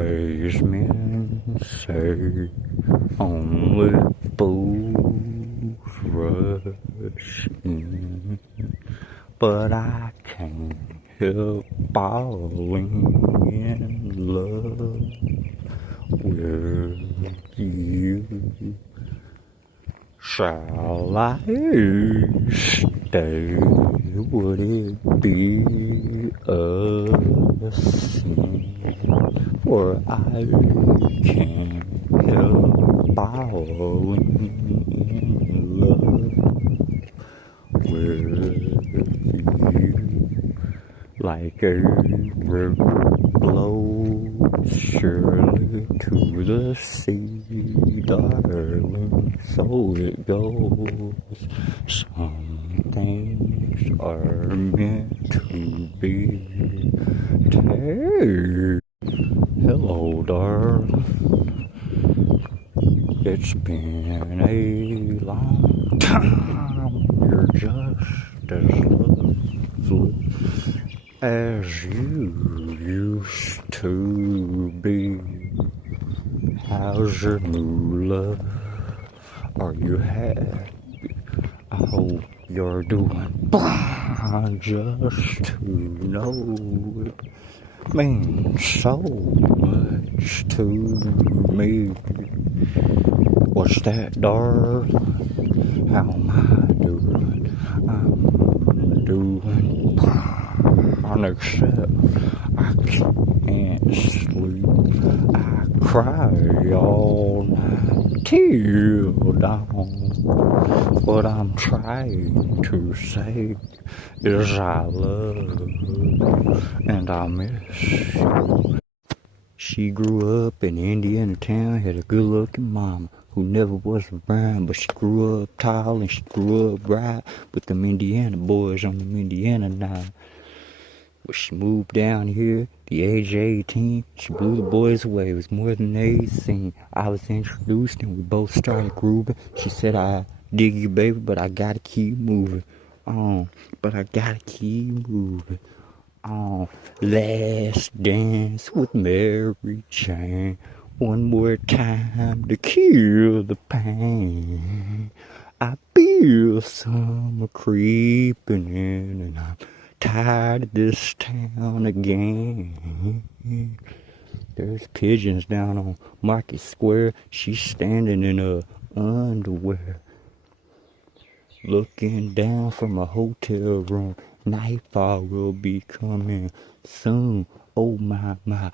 Wise men say only fools rush in, but I can't help falling in love with you. Shall I stay? Would it be a sin? For I can't help falling in love with you. Like a river flows surely to the sea, darling, so it goes. Some things are meant to be. Hey, hello, darling. It's been a long time. You're just as lovely as you used to be. How's your new love? Are you happy? I hope you're doing fine. Just to know it means so much to me. What's that, darling? How am I doing? I'm doing fine, except I can't sleep. I cry all night till dawn. What I'm trying to say is I love you and I miss you. She grew up in Indiana town, had a good-looking mama who never was around, but she grew up tall and she grew up bright with them Indiana boys on them Indiana nights. When she moved down here, the age of 18, she blew the boys away. It was more than they seen. I was introduced and we both started grooving. She said, I dig you, baby, but I gotta keep moving. But I gotta keep moving. Last dance with Mary Jane. One more time to kill the pain. I feel summer creeping in and I'm tired of this town again. There's pigeons down on Market Square. She's standing in her underwear, looking down from a hotel room. Nightfall will be coming soon. Oh my, my.